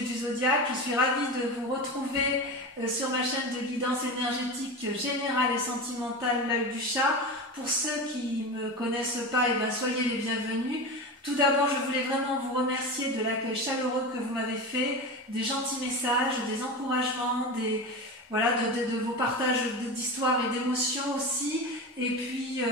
signes du zodiaque. Je suis ravie de vous retrouver sur ma chaîne de guidance énergétique générale et sentimentale, l'œil du chat. Pour ceux qui ne me connaissent pas, soyez les bienvenus. Tout d'abord, je voulais vraiment vous remercier de l'accueil chaleureux que vous m'avez fait, des gentils messages, des encouragements, de vos partages d'histoires et d'émotions aussi. Et puis,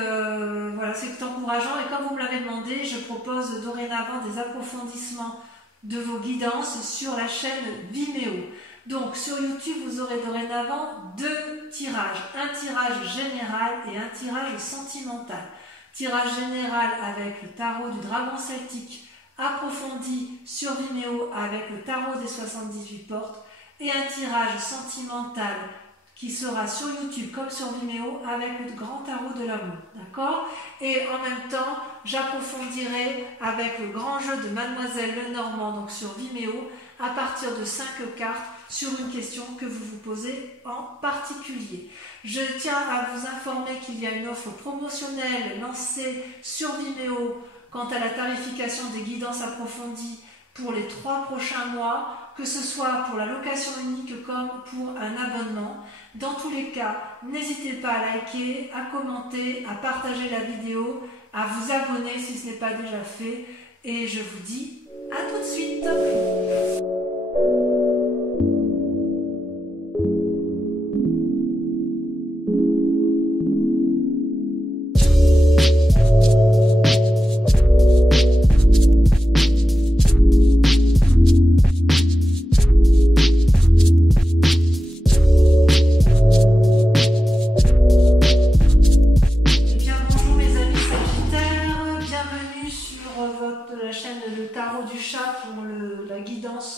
c'est encourageant. Et comme vous me l'avez demandé, je propose dorénavant des approfondissements de vos guidances sur la chaîne Vimeo. Donc, sur YouTube, vous aurez dorénavant 2 tirages. Un tirage général et un tirage sentimental. Tirage général avec le tarot du dragon celtique approfondi sur Vimeo avec le tarot des 78 portes. Et un tirage sentimental qui sera sur YouTube comme sur Vimeo avec le grand tarot de l'amour, d'accord? Et en même temps, j'approfondirai avec le grand jeu de Mademoiselle Lenormand, donc sur Vimeo, à partir de 5 cartes sur une question que vous vous posez en particulier. Je tiens à vous informer qu'il y a une offre promotionnelle lancée sur Vimeo quant à la tarification des guidances approfondies pour les 3 prochains mois, que ce soit pour la location unique comme pour un abonnement. Dans tous les cas, n'hésitez pas à liker, à commenter, à partager la vidéo, à vous abonner si ce n'est pas déjà fait. Et je vous dis à tout de suite.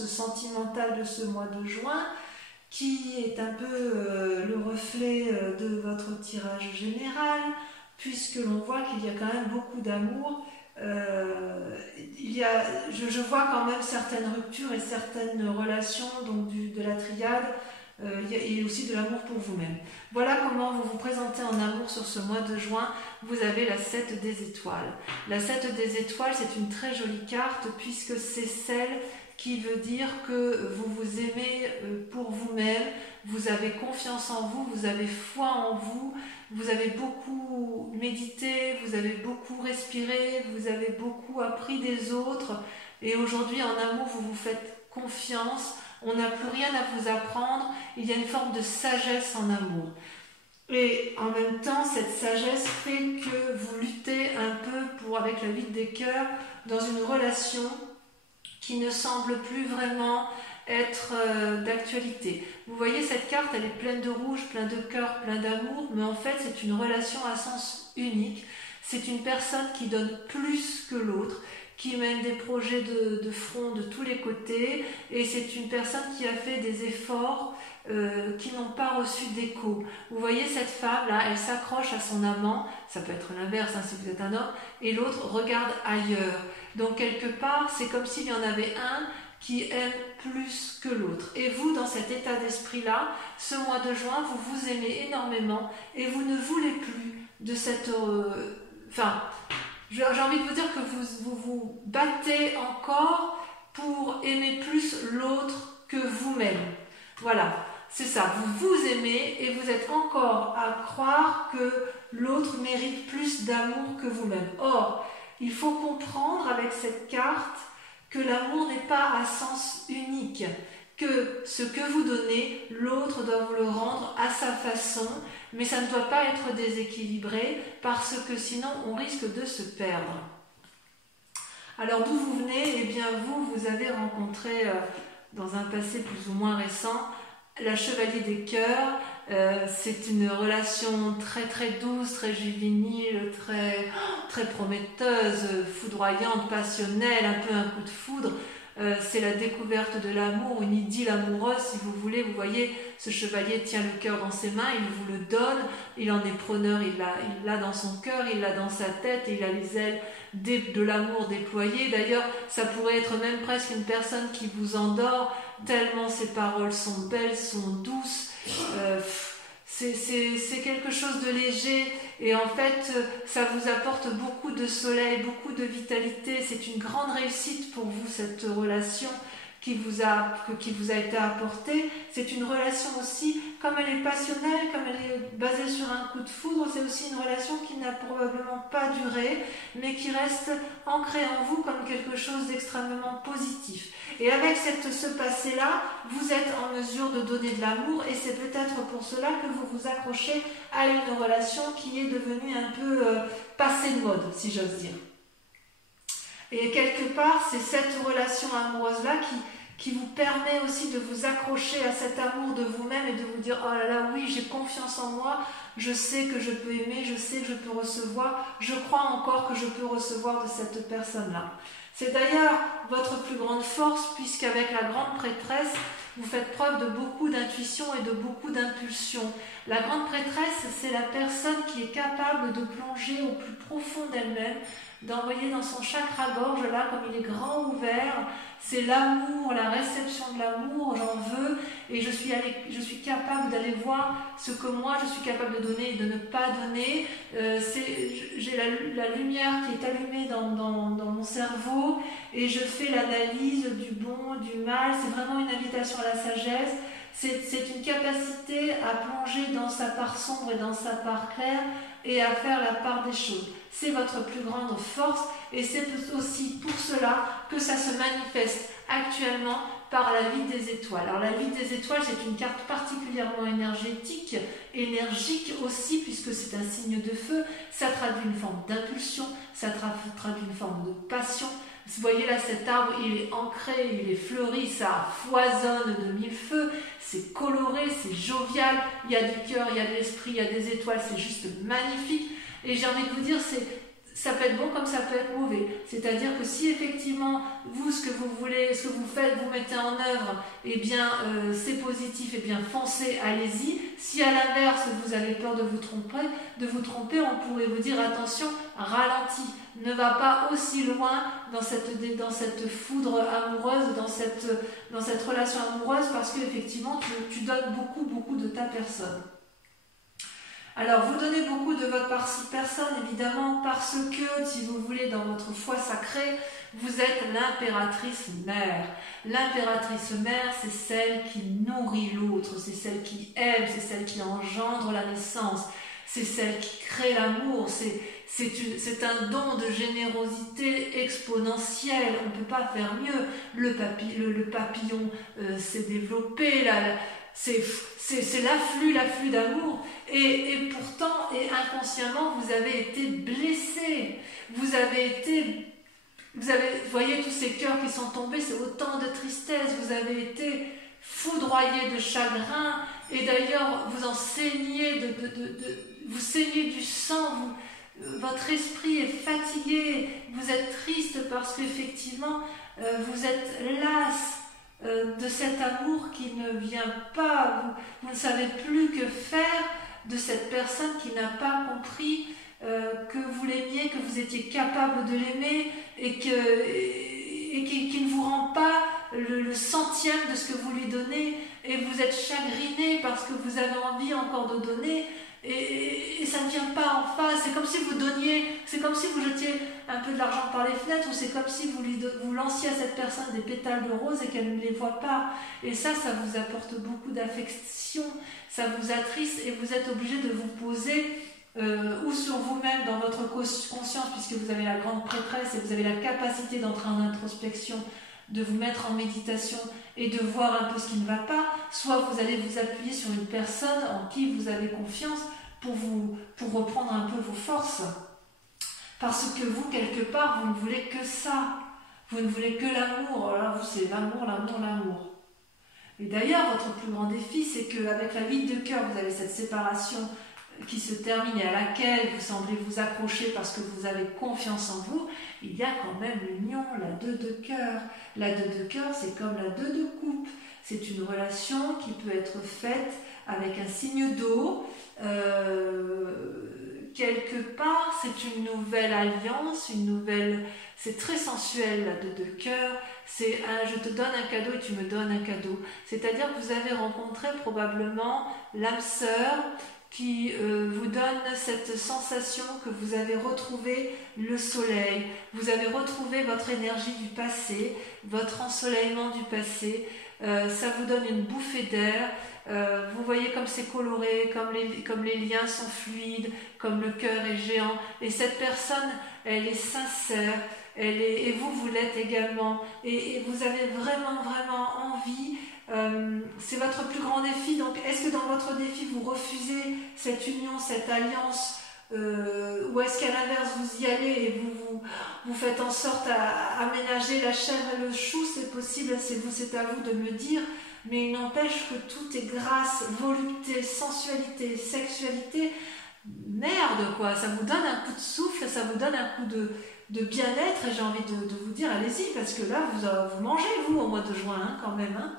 Sentimentale de ce mois de juin, qui est un peu le reflet de votre tirage général, puisque l'on voit qu'il y a quand même beaucoup d'amour. Je vois quand même certaines ruptures et certaines relations, donc de la triade, et aussi de l'amour pour vous-même. Voilà comment vous vous présentez en amour sur ce mois de juin. Vous avez la 7 des étoiles. La 7 des étoiles, c'est une très jolie carte, puisque c'est celle qui veut dire que vous vous aimez pour vous-même, vous avez confiance en vous, vous avez foi en vous, vous avez beaucoup médité, vous avez beaucoup respiré, vous avez beaucoup appris des autres, et aujourd'hui en amour vous vous faites confiance, on n'a plus rien à vous apprendre, il y a une forme de sagesse en amour. Et en même temps, cette sagesse fait que vous luttez un peu avec la 8 des cœurs dans une relation qui ne semble plus vraiment être d'actualité. Vous voyez, cette carte, elle est pleine de rouge, plein de cœur, plein d'amour, mais en fait, c'est une relation à sens unique. C'est une personne qui donne plus que l'autre, qui mène des projets de front de tous les côtés, et c'est une personne qui a fait des efforts qui n'ont pas reçu d'écho. Vous voyez cette femme là, elle s'accroche à son amant, ça peut être l'inverse si vous êtes un homme, et l'autre regarde ailleurs. Donc quelque part, c'est comme s'il y en avait un qui aime plus que l'autre. Et vous, dans cet état d'esprit-là, ce mois de juin, vous vous aimez énormément et vous ne voulez plus de cette... j'ai envie de vous dire que vous battez encore pour aimer plus l'autre que vous-même. Voilà, c'est ça, vous vous aimez et vous êtes encore à croire que l'autre mérite plus d'amour que vous-même. Or, il faut comprendre avec cette carte que l'amour n'est pas à sens unique, que ce que vous donnez, l'autre doit vous le rendre à sa façon, mais ça ne doit pas être déséquilibré parce que sinon on risque de se perdre. Alors d'où vous venez? Eh bien vous avez rencontré dans un passé plus ou moins récent la Chevalier des Cœurs. C'est une relation très très douce, très juvénile, très prometteuse, foudroyante, passionnelle, un peu un coup de foudre. C'est la découverte de l'amour, une idylle amoureuse si vous voulez. Vous voyez, ce chevalier tient le cœur dans ses mains, il vous le donne, il en est preneur, il l'a dans son cœur, il l'a dans sa tête, et il a les ailes de l'amour déployées. D'ailleurs, ça pourrait être même presque une personne qui vous endort, tellement ses paroles sont belles, sont douces. C'est quelque chose de léger et en fait ça vous apporte beaucoup de soleil, beaucoup de vitalité. C'est une grande réussite pour vous cette relation qui vous a été apportée. C'est une relation aussi, comme elle est passionnelle, comme elle est basée sur un coup de foudre, c'est aussi une relation qui n'a probablement pas duré, mais qui reste ancrée en vous comme quelque chose d'extrêmement positif. Et avec ce passé-là, vous êtes en mesure de donner de l'amour, et c'est peut-être pour cela que vous vous accrochez à une relation qui est devenue un peu passée de mode, si j'ose dire. Et quelque part, c'est cette relation amoureuse-là qui vous permet aussi de vous accrocher à cet amour de vous-même et de vous dire « Oh là là, oui, j'ai confiance en moi, je sais que je peux aimer, je sais que je peux recevoir, je crois encore que je peux recevoir de cette personne-là. » C'est d'ailleurs votre plus grande force, puisqu'avec la grande prêtresse, vous faites preuve de beaucoup d'intuition et de beaucoup d'impulsion. La grande prêtresse, c'est la personne qui est capable de plonger au plus profond d'elle-même, d'envoyer dans son chakra-gorge, là, comme il est grand ouvert, c'est l'amour, la réception de l'amour, j'en veux, et je suis capable d'aller voir ce que moi je suis capable de donner et de ne pas donner. J'ai la lumière qui est allumée dans mon cerveau, et je fais l'analyse du bon, du mal. C'est vraiment une invitation à la sagesse. C'est une capacité à plonger dans sa part sombre et dans sa part claire, et à faire la part des choses. C'est votre plus grande force, et c'est aussi pour cela que ça se manifeste actuellement par la vie des étoiles. Alors la vie des étoiles, c'est une carte particulièrement énergétique, énergique aussi, puisque c'est un signe de feu. Ça traduit une forme d'impulsion, ça traduit une forme de passion. Vous voyez là, cet arbre, il est ancré, il est fleuri, ça foisonne de mille feux, c'est coloré, c'est jovial, il y a du cœur, il y a de l'esprit, il y a des étoiles, c'est juste magnifique. Et j'ai envie de vous dire, ça peut être bon comme ça peut être mauvais. C'est-à-dire que si effectivement, vous, ce que vous voulez, ce que vous faites, vous mettez en œuvre, eh bien, c'est positif, eh bien, foncez, allez-y. Si à l'inverse, vous avez peur de vous tromper, on pourrait vous dire, attention, ralentis. Ne va pas aussi loin dans cette foudre amoureuse, dans cette relation amoureuse, parce qu'effectivement, tu donnes beaucoup, beaucoup de ta personne. Alors, vous donnez beaucoup de votre personne, évidemment, parce que, si vous voulez, dans votre foi sacrée, vous êtes l'impératrice mère. L'impératrice mère, c'est celle qui nourrit l'autre, c'est celle qui aime, c'est celle qui engendre la naissance, c'est celle qui crée l'amour, c'est un don de générosité exponentielle, on ne peut pas faire mieux. Le papillon s'est développé, c'est l'afflux d'amour, et pourtant, et inconsciemment, vous avez été blessé, vous voyez tous ces cœurs qui sont tombés, c'est autant de tristesse, vous avez été foudroyé de chagrin, et d'ailleurs vous en saignez, vous saignez du sang, votre esprit est fatigué, vous êtes triste parce qu'effectivement vous êtes las de cet amour qui ne vient pas, vous ne savez plus que faire de cette personne qui n'a pas compris que vous l'aimiez, que vous étiez capable de l'aimer, et qui ne vous rend pas le centième de ce que vous lui donnez, et vous êtes chagriné parce que vous avez envie encore de donner, et ça ne vient pas en face. C'est comme si vous donniez, c'est comme si vous jetiez un peu de l'argent par les fenêtres, ou c'est comme si vous lanciez à cette personne des pétales de rose et qu'elle ne les voit pas. Et ça vous apporte beaucoup d'affection, ça vous attriste, et vous êtes obligé de vous poser ou sur vous-même dans votre conscience, puisque vous avez la grande prêtresse et vous avez la capacité d'entrer en introspection, de vous mettre en méditation et de voir un peu ce qui ne va pas, soit vous allez vous appuyer sur une personne en qui vous avez confiance pour reprendre un peu vos forces. Parce que vous, quelque part, vous ne voulez que ça. Vous ne voulez que l'amour. Alors vous, c'est l'amour, l'amour, l'amour. Et d'ailleurs, votre plus grand défi, c'est qu'avec la vide de cœur, vous avez cette séparation qui se termine et à laquelle vous semblez vous accrocher parce que vous avez confiance en vous. Il y a quand même l'union, la 2 de cœur. La 2 de cœur, c'est comme la 2 de coupe. C'est une relation qui peut être faite avec un signe d'eau. Quelque part, c'est une nouvelle alliance, c'est très sensuel, la 2 de cœur. C'est je te donne un cadeau et tu me donnes un cadeau. C'est-à-dire que vous avez rencontré probablement l'âme sœur qui vous donne cette sensation que vous avez retrouvé le soleil, vous avez retrouvé votre énergie du passé, votre ensoleillement du passé, ça vous donne une bouffée d'air, vous voyez comme c'est coloré, comme les liens sont fluides, comme le cœur est géant, et cette personne, elle est sincère, et vous l'êtes également, et vous avez vraiment, vraiment envie. C'est votre plus grand défi. Donc, est-ce que dans votre défi, vous refusez cette union, cette alliance, ou est-ce qu'à l'inverse, vous y allez et vous faites en sorte à aménager la chair et le chou? C'est possible, c'est à vous de me dire, mais il n'empêche que tout est grâce, volupté, sensualité, sexualité. Merde, quoi, ça vous donne un coup de souffle, ça vous donne un coup de bien-être, et j'ai envie de vous dire, allez-y, parce que là, vous mangez, vous, au mois de juin, hein, quand même, hein.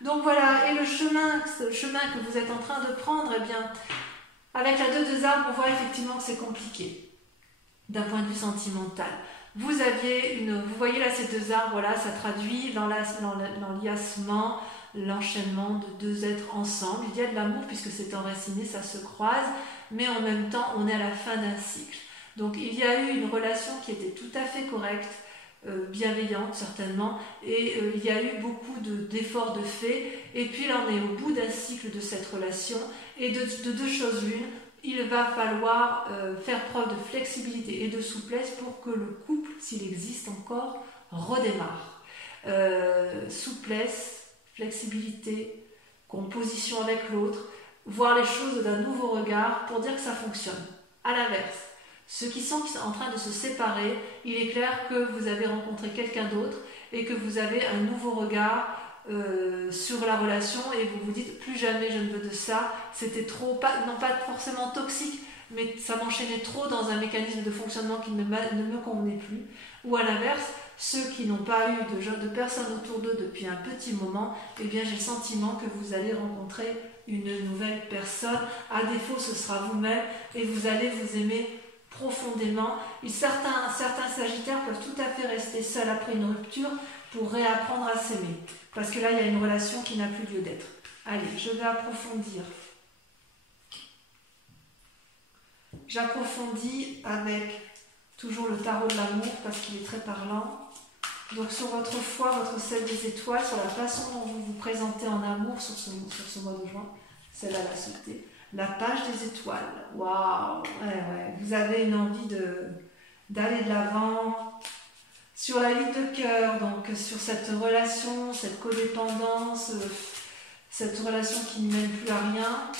Donc voilà, et le chemin que vous êtes en train de prendre, eh bien, avec la 2 des arbres, on voit effectivement que c'est compliqué, d'un point de vue sentimental. Vous voyez là ces 2 arbres, voilà, ça traduit l'enliassement, l'enchaînement de 2 êtres ensemble. Il y a de l'amour puisque c'est enraciné, ça se croise, mais en même temps, on est à la fin d'un cycle. Donc il y a eu une relation qui était tout à fait correcte, bienveillante certainement, et il y a eu beaucoup d'efforts de fait, et puis là on est au bout d'un cycle de cette relation, et de 2 choses l'une, il va falloir faire preuve de flexibilité et de souplesse pour que le couple, s'il existe encore, redémarre. Souplesse, flexibilité, composition avec l'autre, voir les choses d'un nouveau regard pour dire que ça fonctionne. À l'inverse, ceux qui sont en train de se séparer, il est clair que vous avez rencontré quelqu'un d'autre et que vous avez un nouveau regard sur la relation, et vous vous dites plus jamais je ne veux de ça, c'était trop, non pas forcément toxique, mais ça m'enchaînait trop dans un mécanisme de fonctionnement qui ne me convenait plus. Ou à l'inverse, ceux qui n'ont pas eu de personnes autour d'eux depuis un petit moment, eh bien j'ai le sentiment que vous allez rencontrer une nouvelle personne, à défaut ce sera vous-même, et vous allez vous aimer profondément. Et certains sagittaires peuvent tout à fait rester seuls après une rupture pour réapprendre à s'aimer, parce que là il y a une relation qui n'a plus lieu d'être. Allez, je vais approfondir. J'approfondis avec toujours le tarot de l'amour parce qu'il est très parlant. Donc sur votre foi, votre ciel des étoiles, sur la façon dont vous vous présentez en amour sur ce mois de juin, celle-là l'a sauté. La page des étoiles, waouh, ouais. Vous avez une envie d'aller de l'avant. Sur la ligne de cœur, donc sur cette relation, cette codépendance, cette relation qui ne mène plus à rien,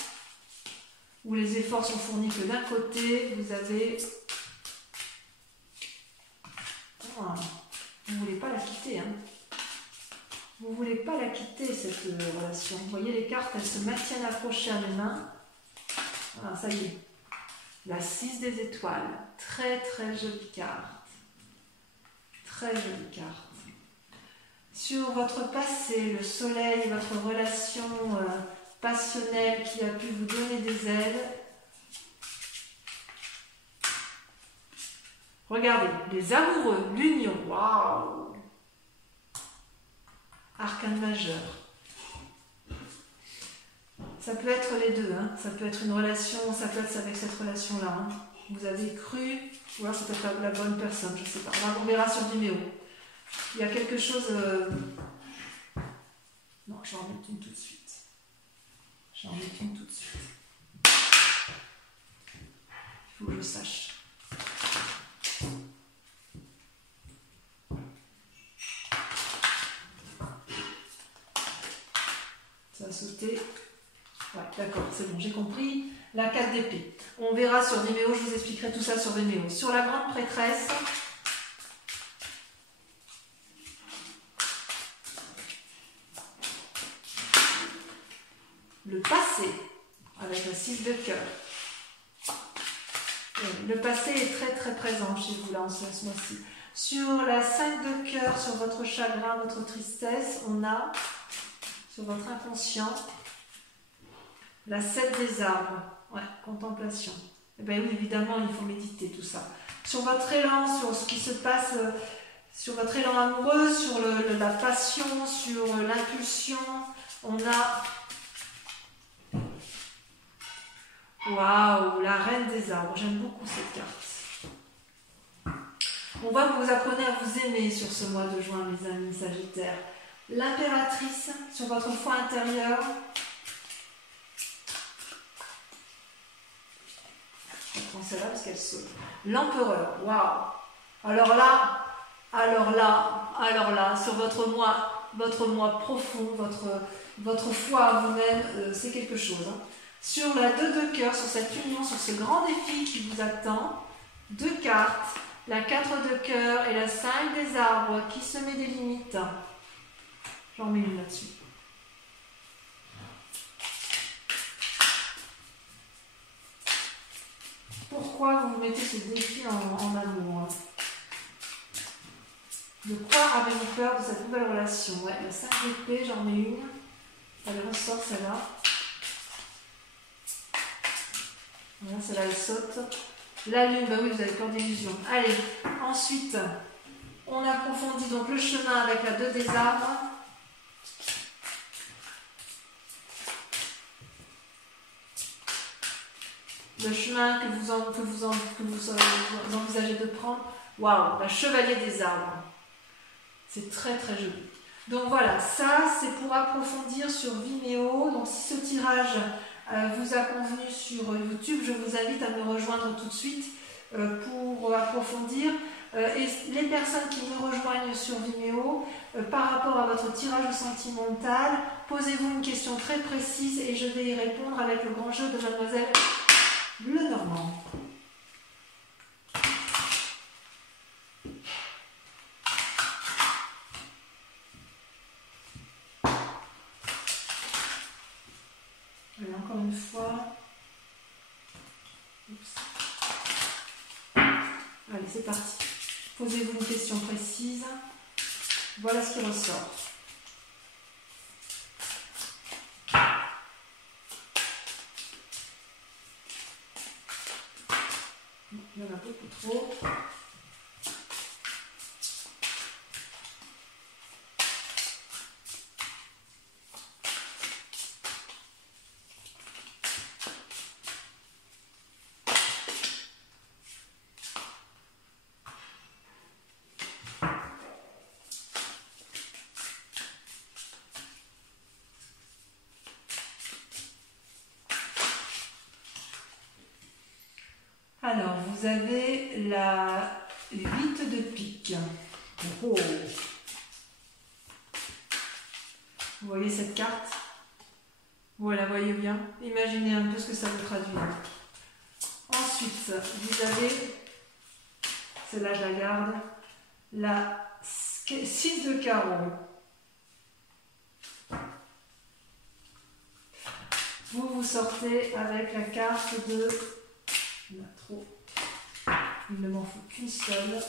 où les efforts sont fournis que d'un côté, vous avez... vous ne voulez pas la quitter, hein. Vous ne voulez pas la quitter, cette relation. Vous voyez, les cartes, elles se maintiennent accrochées à mes mains. Voilà, ça y est. La 6 des étoiles. Très, très jolie carte. Très jolie carte. Sur votre passé, le soleil, votre relation passionnelle qui a pu vous donner des ailes. Regardez, les amoureux, l'union, waouh! Arcane majeur. Ça peut être les deux, hein. Ça peut être une relation, ça peut être avec cette relation-là. Hein. Vous avez cru, ou alors c'est peut-être la bonne personne, je ne sais pas. On verra sur Vimeo. Il y a quelque chose... Non, je vais en mettre une tout de suite. Il faut que je sache. Ça a sauté. Ouais, d'accord, c'est bon, j'ai compris. La 4 d'épée. On verra sur Vimeo, je vous expliquerai tout ça sur Vimeo. Sur la grande prêtresse, le passé, avec la 6 de cœur. Le passé est très très présent chez vous là en ce mois-ci. Sur la 5 de cœur, sur votre chagrin, votre tristesse, on a, sur votre inconscient, la 7 des arbres. Ouais, contemplation. Eh bien oui, évidemment, il faut méditer tout ça. Sur votre élan, sur ce qui se passe, sur votre élan amoureux, sur la passion, sur l'impulsion, on a Waouh, la reine des arbres. J'aime beaucoup cette carte. On voit que vous apprenez à vous aimer sur ce mois de juin, mes amis Sagittaires. L'impératrice sur votre foi intérieure. Je prends celle-là parce qu'elle saute. L'empereur. Waouh. Alors là, sur votre moi profond, votre foi à vous-même, c'est quelque chose. Hein. Sur la 2 de cœur, sur cette union, sur ce grand défi qui vous attend, 2 cartes, la 4 de cœur et la 5 des arbres qui se met des limites. J'en mets une là-dessus. Pourquoi vous mettez ce défi en amour, hein? De quoi avez-vous peur de cette nouvelle relation? Ouais, la 5 d'épée, j'en mets une. Elle ressort celle-là. Voilà, celle-là elle saute. La lune, bah oui, vous avez peur d'illusion. Allez, ensuite, on approfondit donc le chemin avec la 2 des arbres. Le chemin que vous envisagez de prendre. Waouh, la chevalier des arbres. C'est très très joli. Donc voilà, ça c'est pour approfondir sur Vimeo. Donc si ce tirage vous a convenu sur YouTube, je vous invite à me rejoindre tout de suite pour approfondir. Et les personnes qui me rejoignent sur Vimeo, par rapport à votre tirage sentimental, posez-vous une question très précise et je vais y répondre avec le grand jeu de Mademoiselle Lenormand. Allez, encore une fois. Oups. Allez, c'est parti. Posez-vous une question précise. Voilà ce qui ressort. Il y en a beaucoup trop. Alors, vous avez la 8 de pique. Oh. Vous voyez cette carte? Vous la voyez bien? Imaginez un peu ce que ça veut traduire. Ensuite, vous avez, celle-là je la garde, la 6 de carreau. Vous sortez avec la carte de... Il y en a trop. Il ne m'en faut qu'une seule.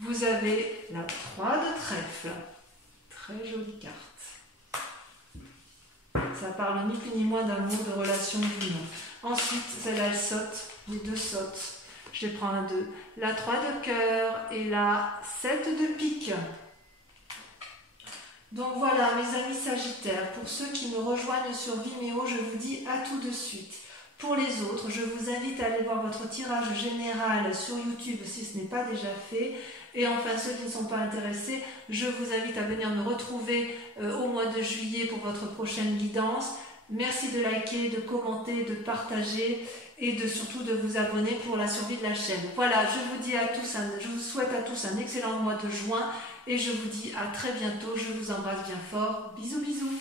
Vous avez la 3 de trèfle. Très jolie carte. Ça parle ni plus ni moins d'amour, de relation, d'union. Ensuite, celle-là, elle saute. Les 2 sautent. Je les prends à 2. La 3 de cœur et la 7 de pique. Donc voilà, mes amis Sagittaires, pour ceux qui me rejoignent sur Vimeo, je vous dis à tout de suite. Pour les autres, je vous invite à aller voir votre tirage général sur YouTube si ce n'est pas déjà fait. Et enfin, ceux qui ne sont pas intéressés, je vous invite à venir me retrouver au mois de juillet pour votre prochaine guidance. Merci de liker, de commenter, de partager et surtout de vous abonner pour la survie de la chaîne. Voilà, je vous souhaite à tous un excellent mois de juin. Et je vous dis à très bientôt, je vous embrasse bien fort. Bisous bisous.